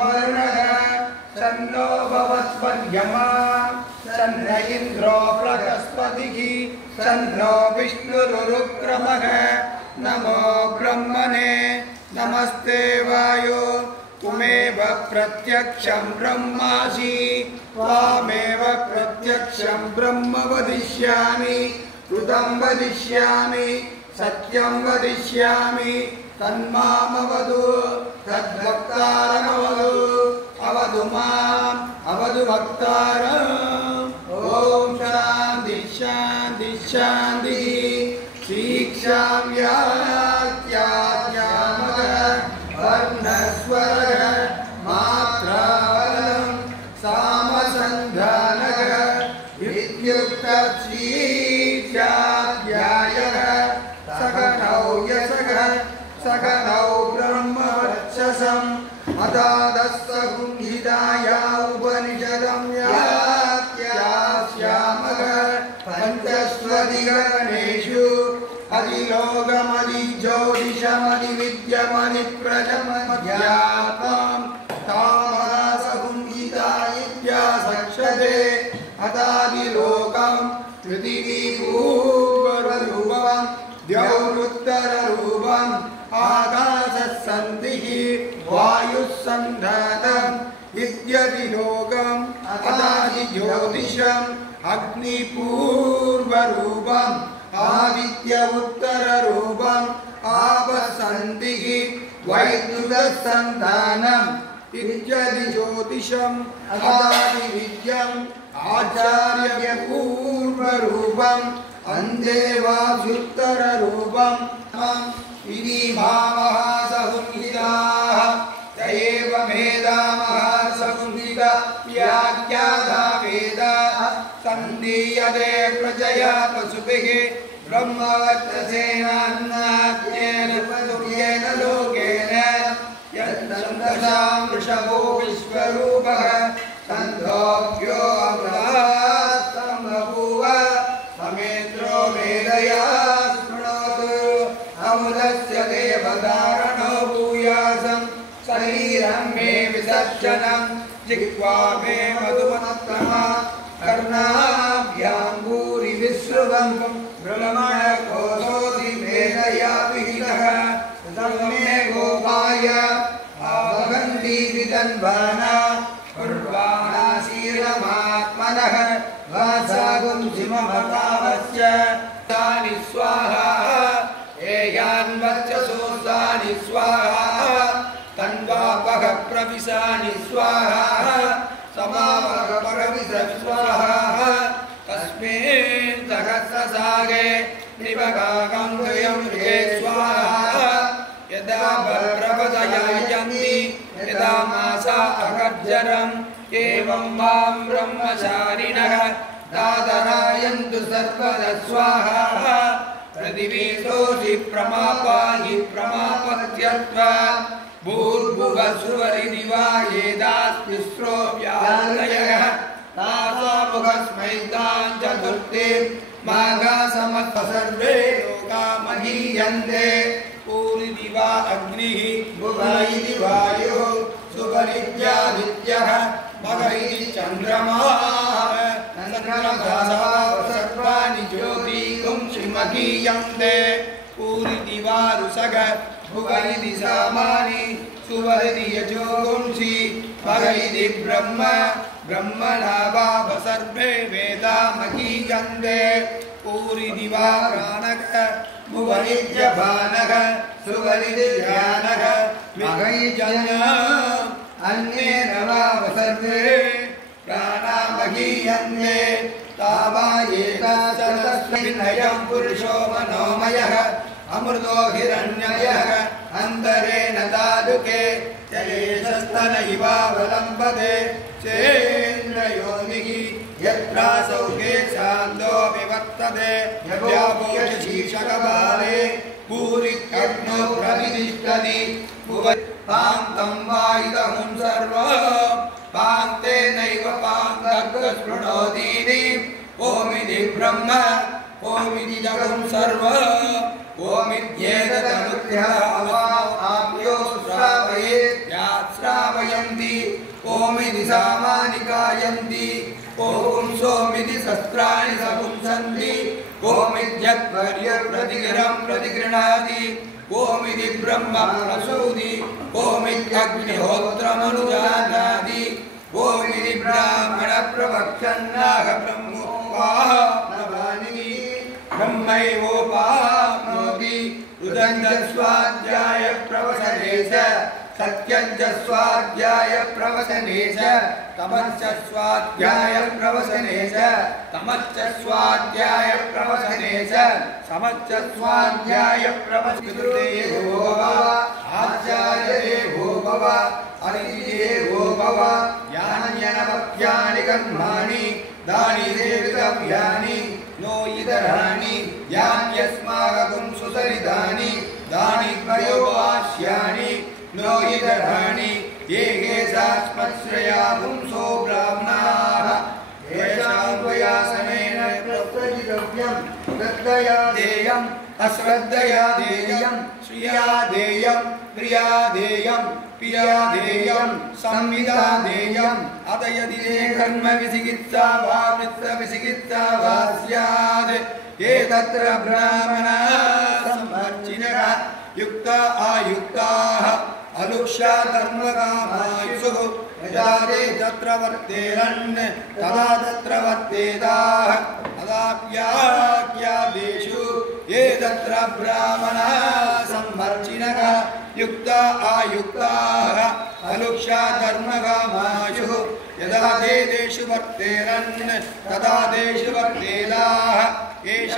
वरुणः सन्नो भवत्पर्यमा सन्न इन्द्रो बृहस्पतिः सन्नो विष्णुरुक्रमः नमो ब्रह्मणे नमस्ते वायो त्वमेव प्रत्यक्षं ब्रह्मासि त्वामेव प्रत्यक्षं ब्रह्म वदिष्यामि ऋतं वदिष्यामि सत्यं वदिष्यामि तन्मामवदु तद्भक्तारमवदु अवदु माम् अवदु भक्तारम् ॐ शान्ति शान्ति शान्तिः शिक्षां व्याख्यात्यामः वर्णस्वरः मात्रावलं सामसन्धानः विद्युक्तशीर्षाध्यायः सकनौ यसः सकनौ ब्रह्मवर्चसम् अदादस्सहुंहिताया उपनिषदं व्याख्यास्यामः पञ्चस्वधिकरणेषु अधिलोकमधिज्योतिषमधिविद्यमधिप्रजमध्यात्मां तामसहुंहिता इत्यासक्षते अदादिलोकं पृथिवीपूर्वरूपं द्यौरुत्तररूपम् आकाशस्सन्धिः वायुस्सन्धातम् इत्यदिलोकम् अदादिज्योतिषम् अग्निपूर्वरूपम् आदित्य उत्तररूपम् आपसन्धिः वैद्युतसन्धानम् इत्यदिज्योतिषम् अदादिविद्यम् आचार्यपूर्वरूपम् अन्देवाभ्युत्तररूपम् इति महासंहिताः तयेव मेधामहासंहिता व्याख्याता वेदाः सन्दीयते प्रजया पशुभिः ब्रह्मवर्चसेनान्नाद्येन सूर्येण लोकेन यत्तन्दसां वृषभो विश्वरूपः तन्धोऽभ्यो अमृतात् सम्बभूव समेत्रो वेदया अमृतस्य देवधारणो भूयासं शरीरं मे विसर्जनं जिह्वा मे मधुमत्तमा कर्णाभ्यां भूरि विश्रुवं ब्रह्मणकोशोऽसि वेदया विहितः तन्मे गोपाय आवहन्ति विदन्वाना उर्वाणाशीलमात्मनः वासागुं जिममतावस्य तानि स्वाहा एयान्वर्चसोऽसानि स्वाहा तन्वापः प्रविशानि स्वाहा समावः परविश स्वाहा तस्मिन् सहस्रसागे निवगागं द्वयं हे स्वाहा यदा प्रपदयायन्ति यदा मासा अगर्जरम् एवं मां ब्रह्मचारिणः दादरायन्तु सर्वदा स्वाहा प्रतिवेदोऽसि प्रमापाहि प्रमापत्यत्वा भूर्भुवस्सुवरिदिवा येदास्तिस्रो व्यालयः तासामुखस्मैतान् चतुर्थे माघासमत्त सर्वे लोका महीयन्ते पूरिदिवा अग्निः भुव इति वायुः सुवरिद्यादित्यः मघ इति चन्द्रमाः सर्वाणि ज्योतिगुंसि महीयन्ते पूरिदिवा रुषग भुव इति सामानि सुवरिदि यजोगुंसि मघ इति ब्रह्म ब्रह्मणावाप सर्वे वेदा महीयन्ते पूरिदिवा प्राणः भुव इत्यभानः सुवरिदि ध्यानः मघ इत्यन्यः अन्येन वाप सर्वे प्राणा महीयन्ते तावा एकादशस्मिन्नयं पुरुषो मनोमयः अमृतो हिरण्यमयः अन्तरेण दादुके चलेशस्तन इवावलम्बते चेन्द्रयोनिः यत्रासौ केशान्तो विवर्तते व्यापोषशीर्षकबाले भूरि कर्णो प्रवितिष्ठति पान्तं वायुधमुं सर्वं पान्ते नैव पान्तर्गस्पृणोतीति ओमिति ब्रह्म ओमिति जगं सर्वम् ओमित्येतदनुग्रहाप्यो श्रावयेत् यात् श्रावयन् गायन्ति ओमिति सामानि गायन्ति ओम सोमिति शस्त्राणि सपुंसन्ति ओमित्यत्पर्यप्रतिगिरं प्रतिगृह्णाति ओमिति ब्रह्म प्रसूति ओमित्यग्निहोत्रमनुजानाति ओमिति ब्राह्मण प्रवक्षन्नाह ब्रह्मोपाप्नवानि ब्रह्मैवोपाप्नोति ऋतं च स्वाध्याय प्रवसने च सत्यं च स्वाध्याय प्रवसने च तमश्च स्वाध्याय प्रवसने च तमश्च स्वाध्याय प्रवसने च समश्च स्वाध्याय प्रवसने भव आचार्ये भव अतिथे भव यान्यनवक्यानि कर्माणि दानि देवितव्यानि नो इतराणि यान्यस्माकं सुसरितानि दानि प्रयोगास्यानि नो इतराणि ये केशास्मत्श्रया पुंसो ब्राह्मणाः येषां त्वयासनेन प्रत्यजितव्यं श्रद्धया देयम् अश्रद्धया देयं श्रिया देयं प्रिया देयं पिया देयं संविदा देयम् अत यदि कर्म विचिकित्सा वा वृत्त विचिकित्सा वा स्यात् ये तत्र ब्राह्मणाः सम्मर्चिनः युक्ता आयुक्ताः अलुक्षा धर्मकामायुषुः यदा ते तत्र वर्तेरन् तदा तत्र वर्तेताः तदाप्याख्यादेषु ये तत्र ब्राह्मणाः सम्मर्चिनः युक्ता आयुक्ताः अलुक्षा धर्मकामायुषुः यदा ते तेषु वर्तेरन् तदा तेषु वर्तेताः एष